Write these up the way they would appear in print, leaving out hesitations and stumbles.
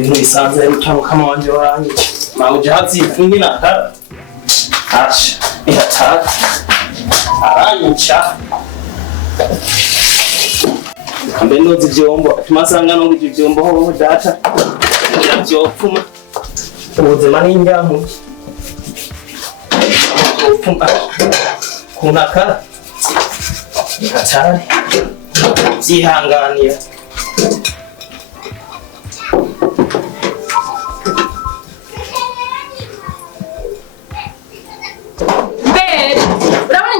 ibintu bisanzwe mutamu kama wanje wanjye mawujazi ifungi naka asha ihata aranyica kambe nozi vyombo tumasanga no vyombo ho data yavyopfuma ubuzima n'injyamu upfuma kunaka hatari vyihanganira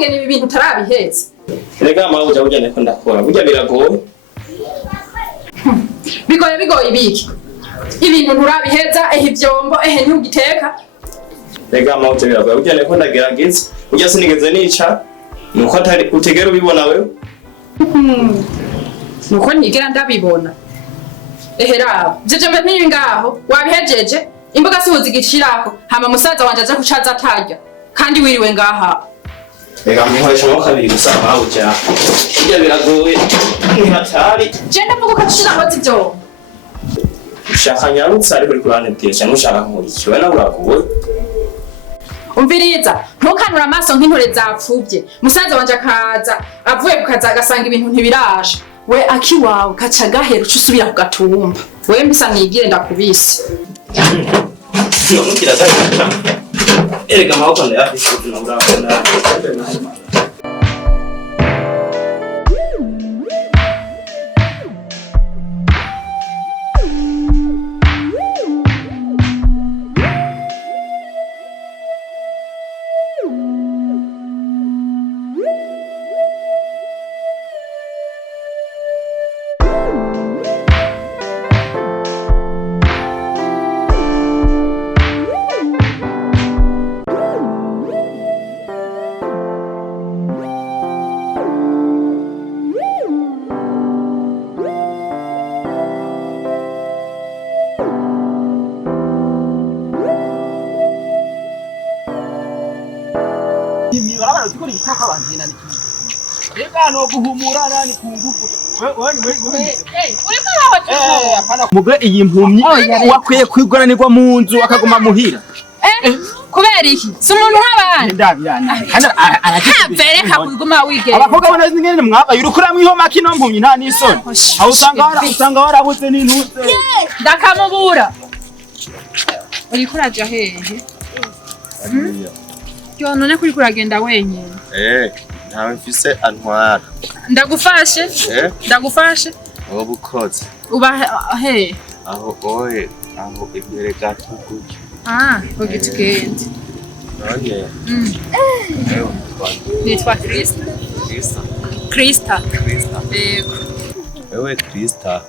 ibi bintu tarabiheze rega mabuja burya niko ndakora burya biragoye bigoye ibiki ibintu nturabiheza ivyombo ntugiteka rega mabuja biragoye burya niko ndagerageza burya sinigeze nica nuko atari utegera ubibona wewe nuko ntigera ndabibona raba jeje mbe ngaho wabihejeje imboga sihuzi igicirako hama musaza wanje aje kucaza atarya kandi wiriwe ngaha rega muhoresha mo kabiri gusa mabuja burya biragoye ntihatari je ndavuga ko tushiraho ivyo ushaka nyarutsa ariko uri kuranetesha nushaka nkurikiwe na uragoye umviriza ntukanura amaso nk'intore zapfuvye musaza wanje akaza avuye kukaza agasanga ibintu ntibirasha we akiwawe kaca gahera ucusubira kugatumba we mbisa mwigire ndakubise nokira zaka erega maboko ndayafise n'urabona Tukuri bitaka banzina ni kintu. Ega no guhumura nani kungufu. Wewe uriko aho apana mugwe iyi mpumyi wakwiye kwigoranirwa mu nzu akaguma muhira. Kubera iki? Si umuntu nk'abandi. Ndabirana. Vereka kwiguma wige. Abakobwa bana zingene mwabaye urukura mwiho makino mpumyi nta nisoni. Aho usanga warabuze n'intutse. Ndakamubura. Uriko uraja hehe? Yo none kuri kuragenda wenyine. Ntawe mfise antwara. Ndagufashe? Ndagufashe? Wowe bukoze. Uba he? Aho oye, aho imbere gato gutyo. Hoge tugende. None. Nitwa Krista. Krista. Yego. Wewe Krista.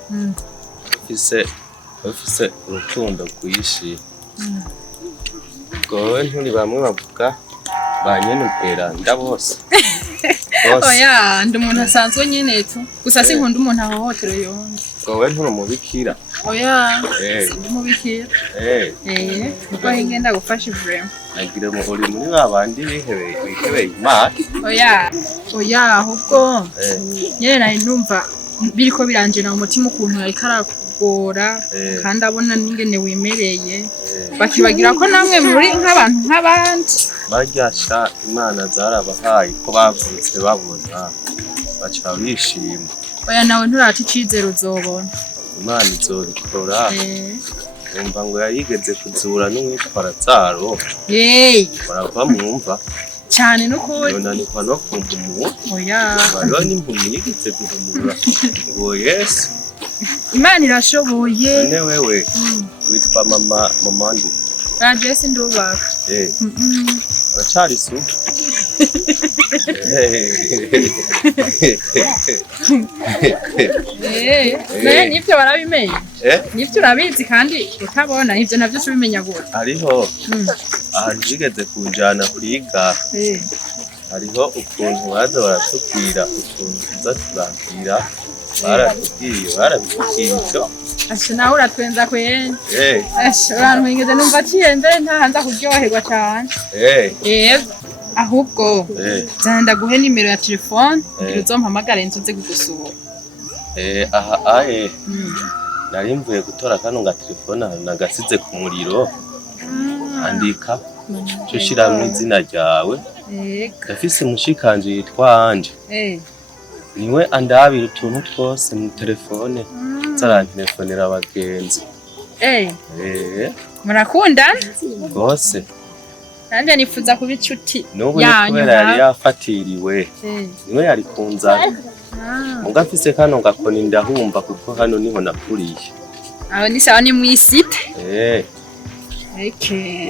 Ufise urukundo rwishi. Gowe nturi bamwe bavuga banyene upera bose. Oya ndi umuntu asanzwe nyene tu gusa sinkunda umuntu ahohotero yonze. Gowe nturi umubikira. Oya ndi umubikira. Kuko ngenda gufasha vraiment. Nagire mu uri muri babandi bihebeye Imana. Oya ahubwo nyene nari numva biriko biranje na umutima ukuntu yari karakugora kandi abona n'ingene wimereye bakibagira ko namwe muri nk'abantu nk'abandi baryasha Imana zarabahaye ko bavutse babona baca bishima. Oya nawe nturati icizero uzobona Imana izobikora. Umva ngo yayigeze kuzura n'umwitwara zaro. Barava mwumva cyane n'ukuri yonanirwa no kumva umuntu. Oya bariho n'impumyi yigeze guhumura ngo Yesu Imana irashoboye. None wewe witwa mama ndi Rajesi ndubaka. Uracari su naye nivyo barabimenye. Nivyo urabizi kandi utabona nivyo navyo tubimenya gute. Hariho ahantu bigeze kunjana kwiga. Hariho ukuntu baza baratubwira ukuntu tuza turabwira baratubwiye barabikubwiye icyo. Asha nawe uratwenza kwene. Asha abantu ngeze numva ciyende ntahanza kuryoherwa cyane. Ahubwo zanda guhe nimero ya telefone ngira uzompamagare ntuze kugusura. Aha nari mvuye gutora kano ga telefone nagasize ku muriro andika cyo shiramwe izina ryawe gafise mushikanje yitwa Anje niwe andabira utuntu twose mu telefone zarantelefonera abagenzi murakundana gose nanje nifuza kuba inshuti yanyu yari yafatiriwe niwe yari kunzana mugafise kano gakoni ndahumva kuko hano niho nakuriye aho ni sawa ni mwisite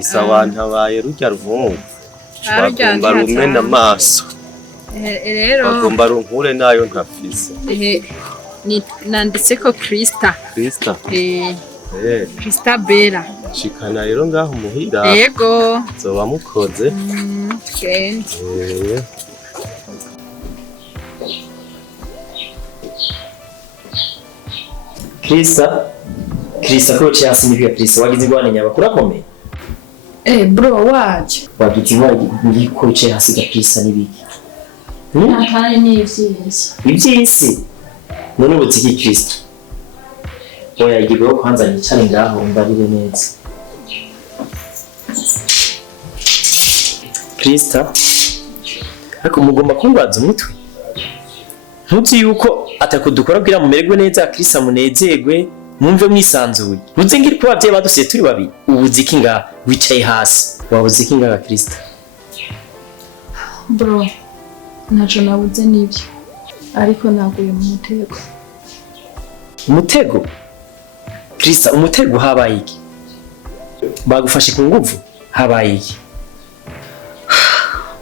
sawa ntabaye rujya ruvumvu bagomba rumena amaso rero bagomba runkure nayo ntafise ni nanditseko Krista Krista Bera shikana rero ngaho muhira yego zoba mukoze Krista ko cyasi ni Krista wagize gwane nyaba kurakomeye bro waje wagize wagi ko cyasi ga Krista nibiki nakane ni ivyisi none ubutiki Krista oya igigo kwanza nicare ngaho mbarire neza Krista ariko mugomba kumbaza umutwe ntuzi yuko atakudukora kugira mumererwe neza Krista munezerwe mwumve mwisanzuye muze ngiri kuba bye badusiye turi babi ubuziki nga wicaye hasi wabuziki nga Krista bro naco nabuze nibyo ariko naguye mu mutego Krista umutego habaye iki bagufashe ku nguvu habaye iki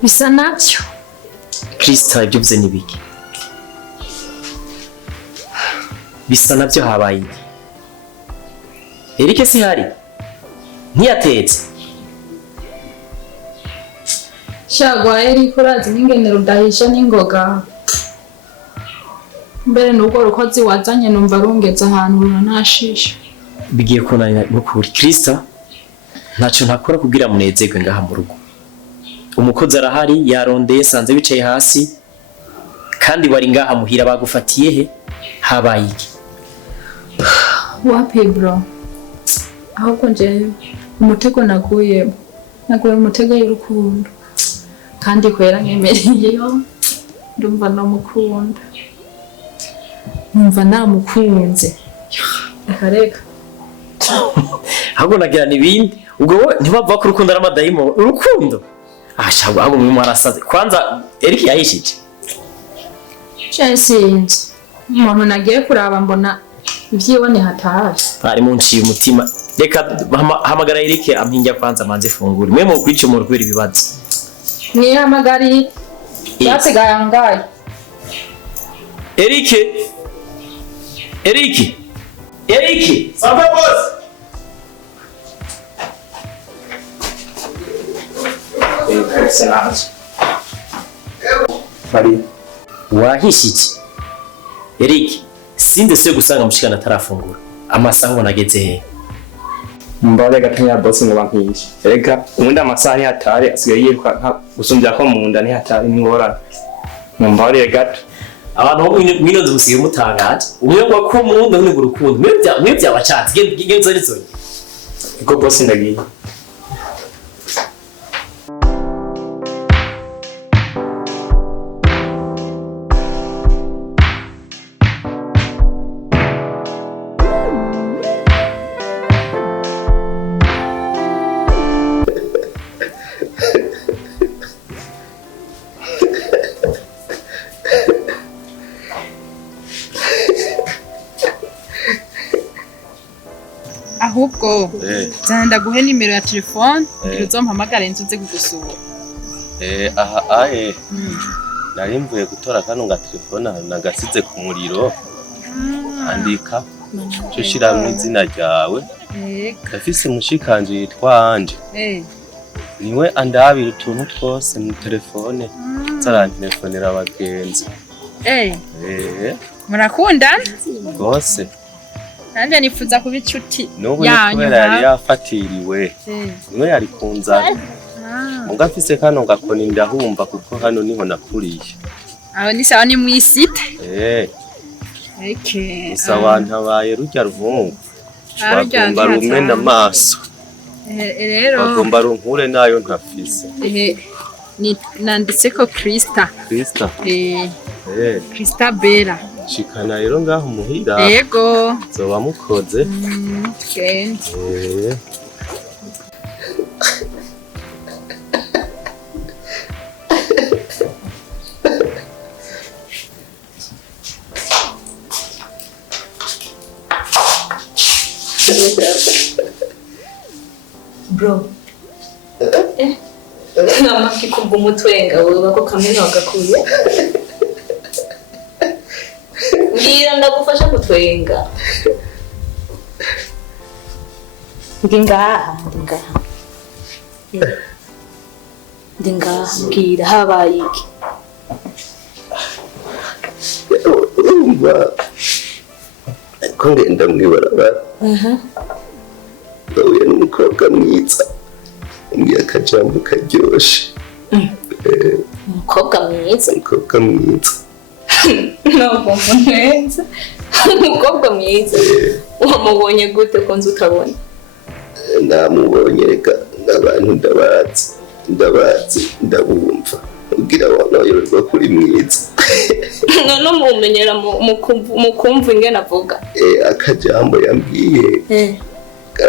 bisa navyo Krista ibyo bye nibiki bisa navyo habaye iki Erike si hari ntiyatetse shagwa Erike urazi n'ingene rudahisha n'ingoga mbere nuko rukozi wazanye numva rungeze ahantu runashisha bigiye kunanira n'ukuri Krista ntaco ntakora kugira munezerwe ngaha mu rugo umukozi arahari yarondeye sanze bicaye hasi kandi wari ngaha muhira bagufatiye he habaye iki wapi bro ahubwo nje umutego naguye umutego y'urukundo kandi kwera nkemereye yo ndumva namukunda numva namukunze akareka ahubwo nagira nibindi ubwo ntibava ko urukundo aramadayimo urukundo ashagwa ahubwo mu marasaze kwanza Eric yahishije sinzi umuntu nagiye kuraba mbona ivyibone hataje ari mu nciye umutima reka hamagara Eric ampinja kwanza manze fungura mwe mu kwica mu rwiri bibaza ni hamagari yasigaye angaye Eric Samba boss Maria wahishije Eric sinde se gusanga mushikana tarafungura amasaha ubonageze he mbare gatanya boss ngo bankishe rega ubundi amasaha ni hatari asigaye yiruka gusumbya ko mu nda ni hatari ni ngorane mbare gato abantu bo mwino nzusiye mutangaje umwe ngo ko mu nda ni urukundo mwe byabacatse genzo rizo iko boss ndagiye ahubwo zanda guhe nimero ya telefone uzompamagara nzuze kugusura aha nari mvuye gutora kano ga telefone nagasize ku muriro andika cyo shiramwe izina ryawe gafise mushikanje yitwa Anje niwe andabira utuntu twose mu telefone zarantelefonera abagenzi murakundana gose nanje nifuza kuba inshuti yanyu yari yafatiriwe niwe yari kunzana mugafise kano gakoni ndahumva kuko hano niho nakuriye aho ni sawa ni mwisite gusa wantabaye rujya ruvungu bagomba rumena amaso rero bagomba runkure nayo ntafise nanditse ko Krista Krista Bera shikana rero ngaho muhira yego zoba mukoze bro namaki kubwa umutwenga wewe bako kamena wagakuye ngira ndagufasha kutwenga ndingaha ngira habaye iki umva ko ngenda mwibarabara ndahuye n'umukobwa mwiza umbwiye akajambo karyoshe umukobwa mwiza ntabwo neza umukobwa mwiza wamubonye gute ko nzi utabona namubonye reka n'abantu ndabumva ubwira wanoyorwa kuri mwiza none mumenyera mu kumva ingene avuga akajambo yambwiye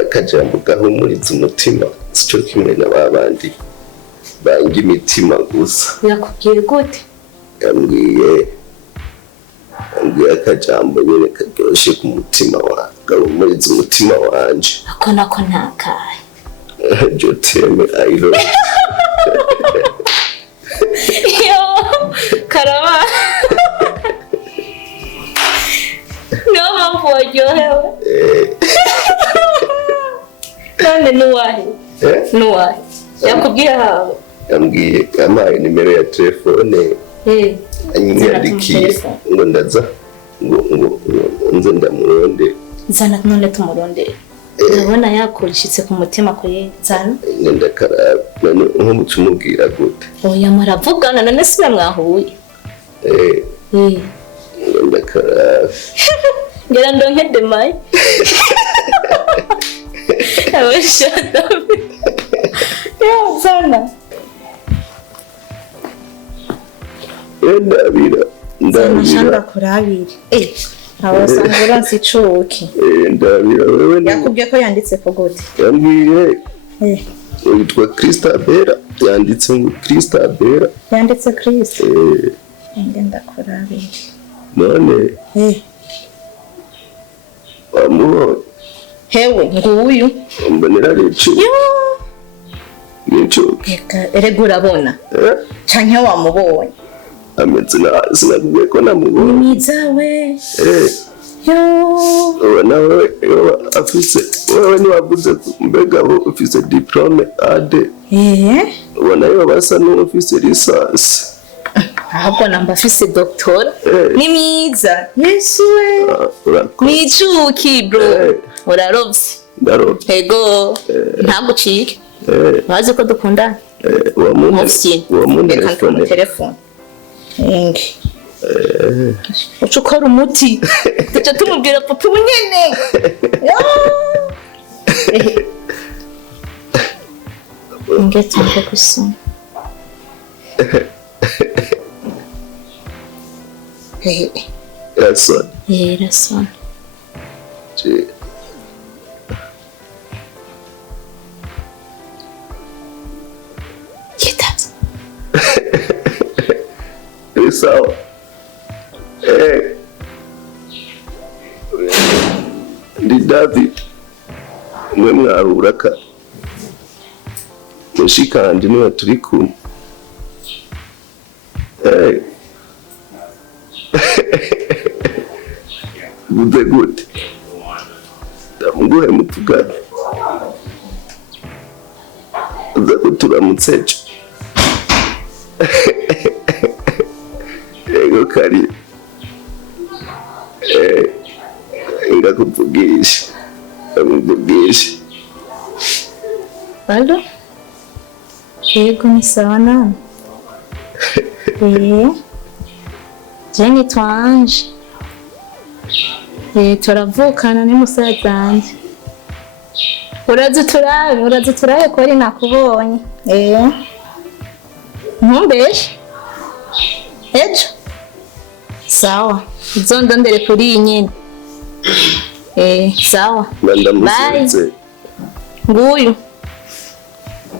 akajambo gahumuriza umutima sico kimwe na babandi banga imitima gusa yakubwiye gute yambwiye akajambo nyene karyoshe ku mutima wawe gahumuriza umutima wanje ako nako ntakaye je t'aime I love yo karama no mpamvu waryohewe none nuwahe yakubwiye hawe yambwiye yampaye nimero ya telefone anyandikiye ngo ndaza ngo nze ndamurondera zana none tumurondere ndabona yakurishitse ku mutima ko yezana ngenda karaba none nk'umutumubwira gute oya muravugana none sibe mwahuye ngenda karaba ngera ndonke demaye abashada yo zana ndabira kurabira abasangura nsicuke ndabira wewe yakubwiye ko yanditse ko gute yambwiye witwa Krista Bera yanditse ngo Krista Bera yanditse Krista ngenda kurabira none amubonye hewe nguyu mbonera ricu nicuke erega urabona canke wamubonye ameze sinakubwiye ko namubonye mwizawe yo nawe afise wewe niwavuze mbega ufise diplome ade ubona yo basa n'ufise lisansi ahubwo namba afise doctora ni mwiza yesu we nicuki bro urarovye ndarovye ego ntagucike bazi ko dukundana wamuha telefone engi ucukora umuti tuca tumubwira papa ubunyene ngetse mbe kusoma Rason sawa ndi David mwe mwaruraka mushikanje niwe turi kumwe buze gute ndamuguhe mutugane uza kuturamutsejo ego kari ngakuvugisha ndamuvugisha Aldo yego ni sawa nani Jeni twanje turavukana ni musazanje. Urazi turabe ko ari nakubonye. Ntumbeshe. Ejo. Sawa. Uzondondere kuri iyi nyene. Sawa. Ndamusenze. Nguyu.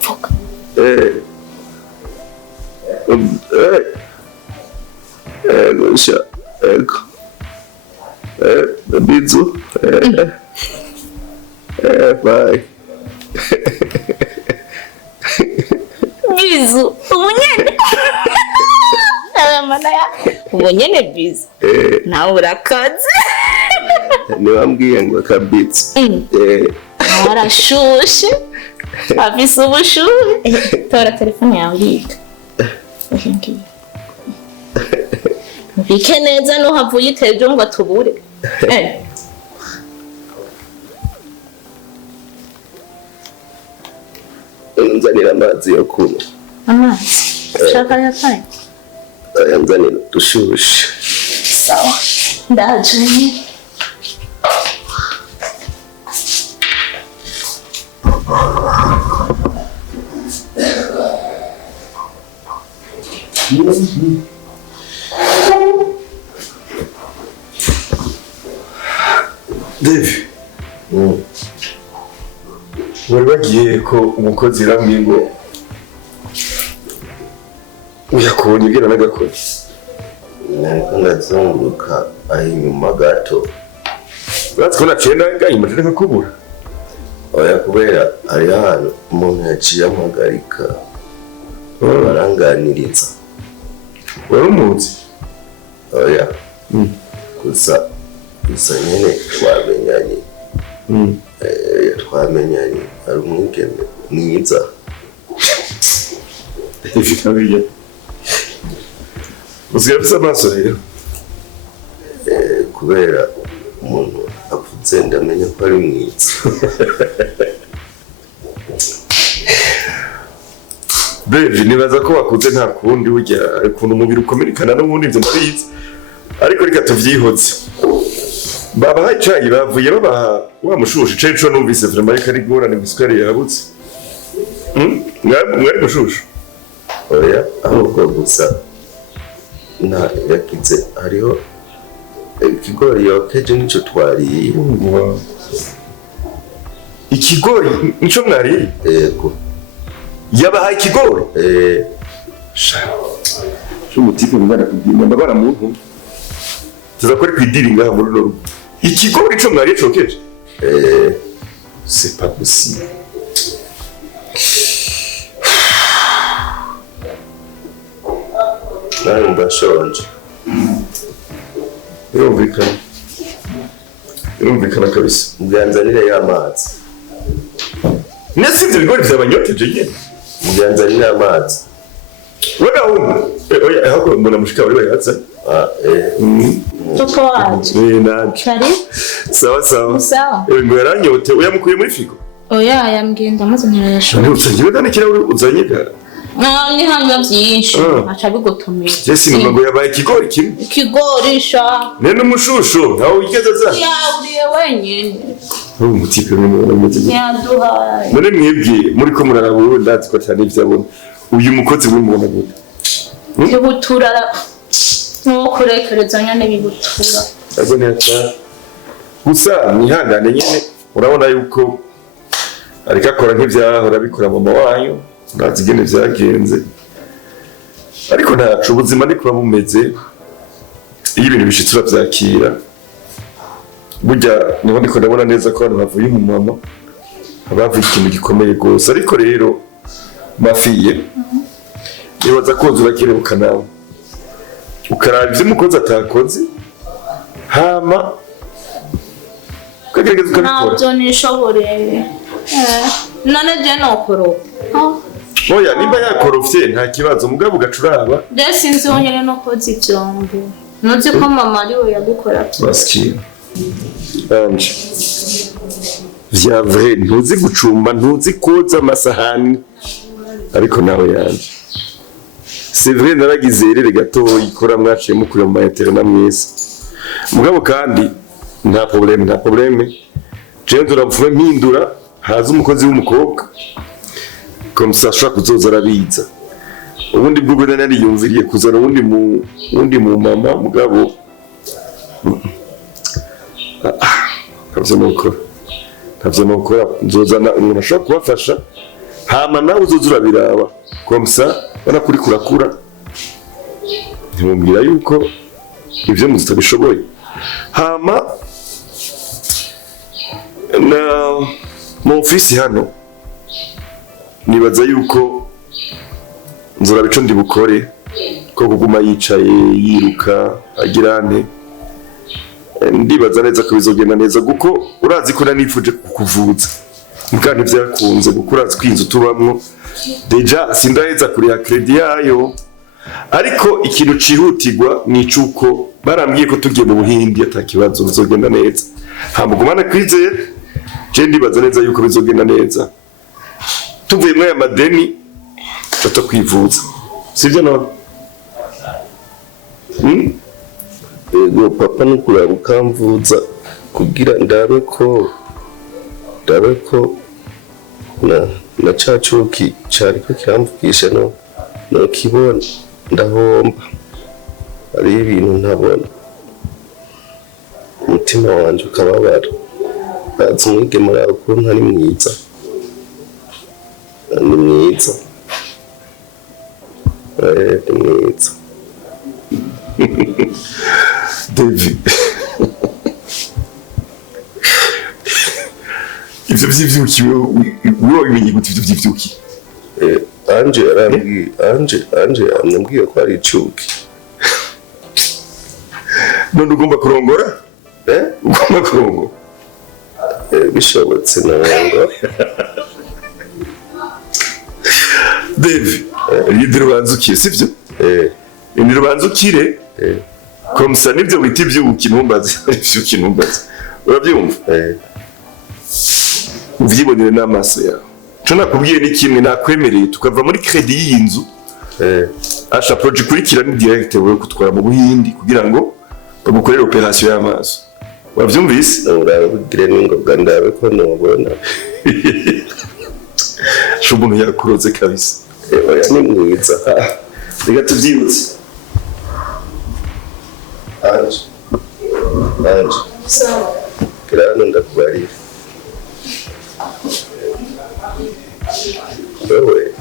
Vuga. Gosha. Eko. Bizu. Bye. Bizu. Umunyene. Umunyene bizu. Nawe urakaze. Niwambwiye ngo akabitsu. Arashushe. Afise ubushuhe. Tora telefone yawe urika. Mbike neza nuhavuye iteje ngo tubure. Nzanira amazi yo kunywa. Amazi? Ushaka ayakanye? Nzanira dushushe. Sawa. Ndaje. Dave, wari bagiye ko umukozi yambwiye ngo uyakubonye ubwira n'agakoni. Nariko ndazunguruka aho inyuma gato. Urazi ko naciye nangayima ndakakubura. Oya kubera ari ahantu umuntu yaciye ampagarika baranganiriza. Wari umuzi? Oya. Gusa nyene twamenyanye. Twamenyanye ari umwigeme mwiza. Ifikabije. Usigaye ufise amaso rero? Kubera umuntu apfutse ndamenya ko ari mwiza. Baby, nibaza ko wakuze nta kundi burya ukuntu umubiri ukomerikana n'ubundi ivyo ndabizi. Ariko reka tuvyihoze. Baba hayicaye bavuye babaha wa mushushu ceco numvise vraiment ariko ari gorane misukari yabutse. Mwari mushushu? Oya, ahubwo gusa yakize hariho ikigori yokeje nico twariye. Ikigori nico mwariye? Yego. Yabahaye ikigori? Shumutika mwana kubyina ndabara muntu. Tuza kuri kwidiringa ngaha muri rugo. Ikigori cyo mwariye cokeje? C'est pas possible. Nari ndashonje. Birumvikana kabisa. Mbyanzanire y'amazi. Nasi ibyo bigori byabanyoteje nyene. Mbyanzanire y'amazi. Wega hungu. Oya ahubwo mbona mushika bari bayatsa. Papa waje. Naje. Kari? Sawa sawa. Sawa. Ngo yaranyote uyamukuye muri fiko. Oya yambwiye ndamaze ntirayashora. Ni utsangiwe dane kira uzanye ka. Ni hano byinshi. Acha bigutumira. Jesi ngo yabaye ikigori kimwe. Ikigori sha. Nene umushusho nawe ugeze za. Ya uriye wenyine. Umutipe n'umuntu umeze. Yaduhaye. None mwebwe muri ko muraraba ubu ndazi ko cyane ivyabona. Uyu mukozi w'umuntu gute? Bibutura no kurekerezanya n'ibibutura. Ago neta. Gusa nihangane nyene urabona yuko ariko akora nk'ivyahora bikora mama wanyu. Ndazi gene vyagenze. Ariko ntacu ubuzima ni kuba bumeze. Iyo ibintu bishitse byakira. Burya niho ndiko ndabona neza ko abantu bavuye mu mama. Abavuye ikintu gikomeye gose ariko rero mafiye. Nibaza ko uzurakirebuka nawe. Ukaraba ivyo umukozi atakoze. Hama ukagerageza ukabikora. Ntabyo nishobore. None je nokoro. Oya nimba yakorofye nta kibazo mugabo ugacuraba. Je sinzi wonyene no koza ivyombo. Nuzi ko mama ari we yabikora byo. Baski. Anje. Vya vrai ntuzi gucumba ntuzi koza amasahani. Ariko nawe yanje. C'est vrai naragize rere gato ikora mwaciye mukuri mu mayetero na mwese. mugabo kandi nta probleme jewe nduravuye mpindura haza umukozi w'umukobwa comme ça ashobora kuzoza arabiza ubundi bwo nari yumviriye kuzana ubundi mu mama mugabo ntavyo nokora nzozana umuntu ashobora kubafasha hama nawe uzoza urabiraba comme ça bana kuri kurakura ntimumbwira yuko ivyo muzitabishoboye hama na mu ofisi hano nibaza yuko nzora bico ndi bukore ko kuguma yicaye yiruka agirane ndibaza neza ko bizogenda neza kuko urazi ko nanifuje kukuvuza mukandi vyakunze gukura twinzu tubamwo deja sindaheza kuri ya credit yayo ariko ikintu cihutirwa ni cuko barambwiye ko tugiye mu Buhindi atakibazo bizogenda neza hamugumana kwizeye je ndibaza neza yuko bizogenda neza tuvuye muri amadeni tata kwivuza sivyo no ego papa nukura ukamvuza kugira ndabe ko na cacuki cariko kiramvugisha no kibona ndahomba ari ibintu ntabona umutima wanje ukababara bazi umwigeme araho ukuntu ari mwiza ni mwiza David ivyo vyivyuki wewe wabimenye gute ivyo vyivyuki Anje amubwiye ko ari icuki none ugomba kurongora ugomba kurongora bishobotse nango David ntirubanzukire sivyo ntirubanzukire comme ça nivyo wita ivyuki ntumbaze ivyuki ntumbaze urabyumva uvyibonere n'amaso yawe co nakubwiye ni kimwe nakwemereye tukava muri credit y'inzu asha project kurikira ni direct wewe kutwara mu Buhindi kugira ngo bagukorere operation y'amaso wavyumvise urabugire n'ingoga ndabe ko nobona Shubunu yakuroze kabisa oya ni mwiza reka tuvyibutse Anje Sawa. kirano ndakubarira wewe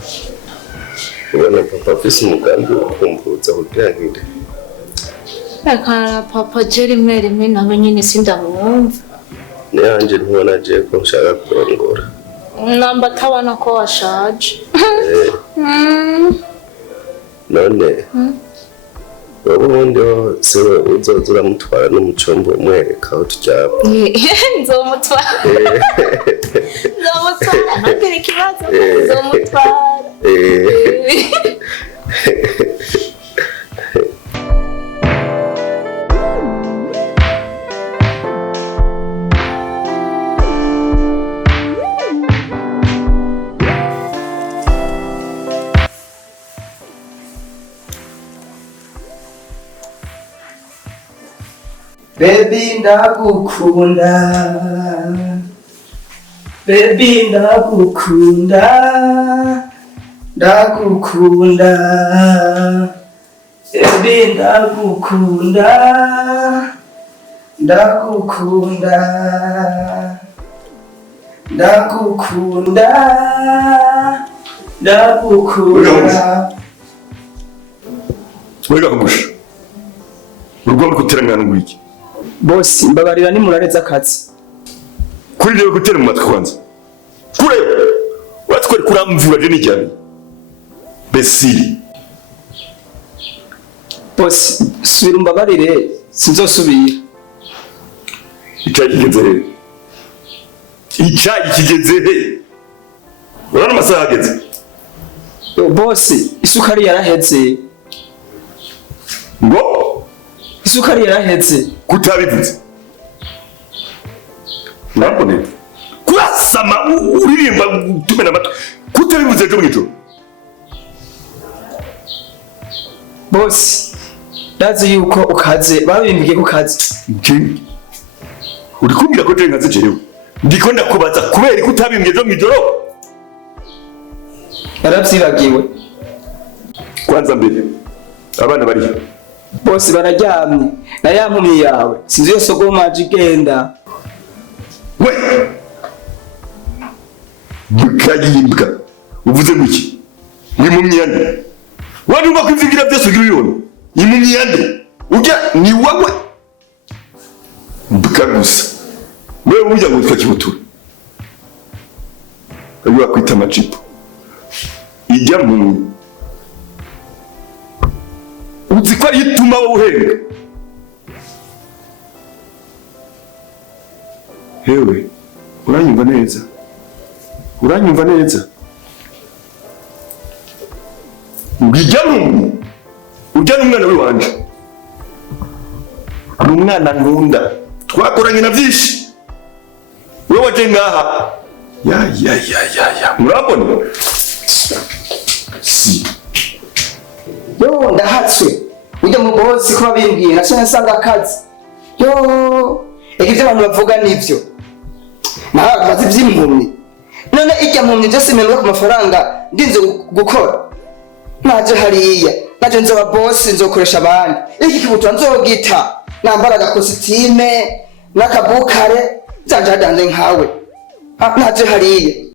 ubona papa afise umugambi wo kumvuza kugira ngire Akana papa je rimwe nawe nyine sindamwumva. Niyanje ntubona je ko nshaka kurongora Namba atabona ko washaje. none wowe ubundi sewe uzoza uramutwara n'umucombo umwereka aho turyama Nzomutwara ntugire ikibazo nzomutwara Baby ndagukunda Baby ndagukunda Ndagukunda Baby ndagukunda Ndagukunda Ndagukunda Ndagukunda Wega kumusha urugomba kuterangana ngwiki bosi mbabarira nimurareza akazi kuri rero gutera mu matwi kwanza kure watwari kuramvura je nijyane besiri bosi subira umbabarire sinzosubira icyayi kigeze he urana amasaha ageze bosi isukari yaraheze ngo isukari yaraheze kutabivuze nabone kurasama uririmba tumena amatwi kutabivuze cyo mwito bosi ndazi yuko ukaze babimbwiye ko ukaze uri kumbwira ko je nkaze jewe ndiko ndakubaza kubera ko utabimbwiye ejo mw'ijoro yaravyibagiwe kwanza mbere abana bari bose bararyamye na ya mpumyi yawe sinzi yo sogomaje igenda we bukayimbwa uvuze muki ni mu myanda wanumva ko ivyigira byose ugira ubibona ni mu myanda ujya ni wawe mbuka gusa wewe ujya ngo twakibutura ayo akwita amajipo ijya mu uzi ko ari ituma wowe uhenga hewe uranyumva neza uranyumva neza ujya n'umwana w'iwanje ni umwana nkunda twakoranye na byinshi wewe waje ngaha ya murabona si yo ndahatswe ujya mu bosi ko babimbwiye nashaka nsanga akazi yo ivyo abantu bavuga nivyo naho bazi vy'impumyi none ijya mpumyi je simenwa ku mafaranga ndinze gukora naje hariya naje nzoba bosi nzokoresha abandi iki kibutura nzogita nambara agakositime n'akabukare zanje hadanze nkawe naje hariya